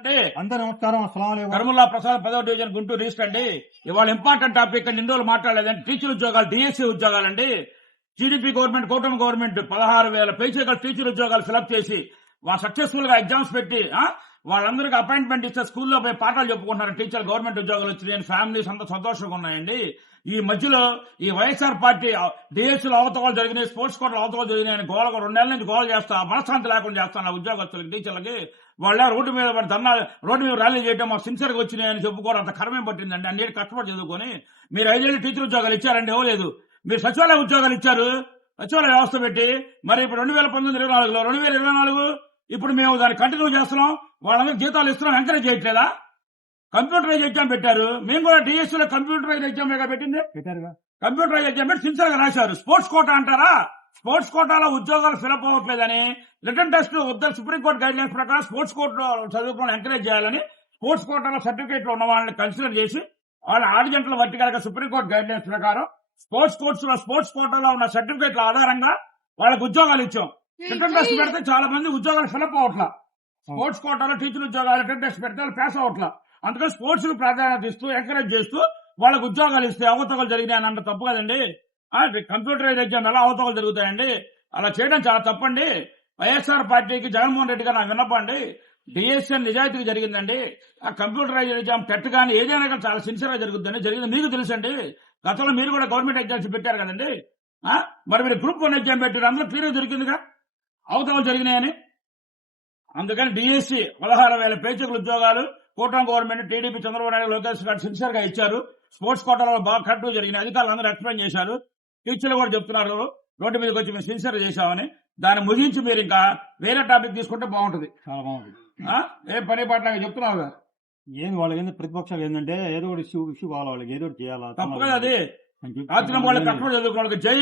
అందరూ నమస్కారం. అస్సలాముఅలైకుం. కర్ముల్లా ప్రసాద్ 10వ డివిజన్ గుంటూరు ఈస్ట్ అండి. ఇవాళ ఇంపార్టెంట్ టాపిక్ అండి. ఇన్ని రోజులు మాట్లాడలేదండి. టీచర్ ఉద్యోగాలు, డిఎస్సీ ఉద్యోగాలండి. టీడీపీ గవర్నమెంట్, కూటమి గవర్నమెంట్ 16,000 పైసలు టీచర్ ఉద్యోగాలు ఫిలప్ చేసి సక్సెస్ఫుల్ గా ఎగ్జామ్స్ పెట్టి వాళ్ళందరికీ అపాయింట్మెంట్ ఇస్తే స్కూల్లో పోయి పాఠాలు చెప్పుకుంటున్నారు. టీచర్ గవర్నమెంట్ ఉద్యోగాలు వచ్చినాయని ఫ్యామిలీస్ అంతా సంతోషంగా ఉన్నాయండి. ఈ మధ్యలో ఈ వైఎస్ఆర్ పార్టీ డిఎస్సీలో అవతకాలు జరిగినాయి, స్పోర్ట్స్ కోటాలు అవతకాలు జరిగినాయని గోల 2 నెలల నుంచి గోల చేస్తా మనశ్శాంతి లేకుండా చేస్తాను ఉద్యోగస్తులకి, టీచర్లకి. వాళ్ళ రోడ్డు మీద రోడ్డు మీద ర్యాలీ చేయడం మాకు సిన్సియర్ గా వచ్చినాయని చెప్పుకోవడం అంత కర్మేం పట్టిందండి. అన్నిటి కష్టపడి చదువుకొని మీరు 5 ఏళ్ళు టీచర్ ఉద్యోగాలు ఇచ్చారండి, ఇవ్వలేదు. మీరు సచివాలయ ఉద్యోగాలు ఇచ్చారు, సచివాలయ వ్యవస్థ పెట్టి. మరి ఇప్పుడు 2019-24లో 2024 ఇప్పుడు మేము దాన్ని కంటిన్యూ చేస్తున్నాం. వాళ్ళందరూ జీతాలు ఇస్తున్నాం, ఎంకరేజ్ చేయట్లేదా? కంప్యూటరైజ్ ఎగ్జామ్ పెట్టారు. మేము కూడా డిఎస్సీలో కంప్యూటరైజ్ ఎగ్జామ్ పెట్టింది. కంప్యూటరైజ్ ఎగ్జామ్ పెట్టి సిన్సియర్ గా రాశారు. స్పోర్ట్స్ కోటా అంటారా? స్పోర్ట్స్ కోటాలో ఉద్యోగాలు ఫిలప్ అవ్వట్లేదని రిటర్న్ టెస్ట్ వద్ద సుప్రీంకోర్టు గైడ్ లైన్స్ ప్రకారం స్పోర్ట్స్ కోర్టులో చదువుకోవడం ఎంకరేజ్ చేయాలని స్పోర్ట్స్ కోటాలో సర్టిఫికేట్లు ఉన్న వాళ్ళని కన్సిడర్ చేసి వాళ్ళ 6 గంటల వర్టికల్ గా సుప్రీంకోర్టు గైడ్ లైన్స్ ప్రకారం స్పోర్ట్స్ కోటాలో ఉన్న సర్టిఫికేట్ల ఆధారంగా వాళ్ళకి ఉద్యోగాలు ఇచ్చాం. రిటర్న్ టెస్ట్ పెడితే చాలా మంది ఉద్యోగాలు ఫిలప్ అవ్వట్లా. స్పోర్ట్స్ కోటాలో టీచర్ ఉద్యోగాలు రిటర్న్ టెస్ట్ పెడితే వాళ్ళు పాస్ అవ్వట్లా. అందుకని స్పోర్ట్స్ కు ప్రాధాన్యత ఇస్తూ ఎంకరేజ్ చేస్తూ వాళ్ళకు ఉద్యోగాలు ఇస్తే అవతకాలు జరిగినాయని అంటే తప్పు కదండి. కంప్యూటరైజ్ ఎగ్జామ్ ఎలా అవతకాలు జరుగుతాయండి? అలా చేయడం చాలా తప్పండి. వైఎస్ఆర్ పార్టీకి జగన్మోహన్ రెడ్డి గారు నాకు విన్నపండి. డిఎస్సీ నిజాయితీగా జరిగిందండి. ఆ కంప్యూటరైజ్ ఎగ్జామ్ టెట్ కానీ ఏదైనా కానీ చాలా సిన్సియర్ గా జరుగుతుందండి. జరిగింది మీకు తెలుసండి. గతంలో మీరు కూడా గవర్నమెంట్ ఎగ్జామ్స్ పెట్టారు కదండి. మరి మీరు గ్రూప్ 1 ఎగ్జామ్ పెట్టారు, అందులో క్లియర్ దొరికిందిగా అవతకాలు జరిగినాయని. అందుకని డిఎస్సీ 16,000 పేచీల ఉద్యోగాలు కూటమి గవర్నమెంట్, టీడీపీ, చంద్రబాబు నాయుడు, లోకేష్ గారు సిన్సియర్ గా ఇచ్చారు. స్పోర్ట్స్ కోటాలో బాగా కరెక్ట్ జరిగినాయి. అధికారులు అందరూ ఎక్స్ప్లెయిన్ చేశారు. టీచర్లు కూడా చెప్తున్నారు రోడ్డు మీదకి వచ్చి మేము సిన్సియర్ చేశామని. దాన్ని ముగించి మీరు ఇంకా వేరే టాపిక్ తీసుకుంటే బాగుంటుంది. చాలా బాగుంది. ఏం పని పాటలాగా చెప్తున్నారు కదా. ఏమి వాళ్ళకి ప్రతిపక్షాలు ఏంటంటే ఏదో ఒకటి ఇష్యూ కావాలి, వాళ్ళకి ఏదో ఒకటి చేయాలా. తప్పు కదా అది. రాత్రి వాళ్ళకి కష్టపడి చదువుకున్న వాళ్ళకి జై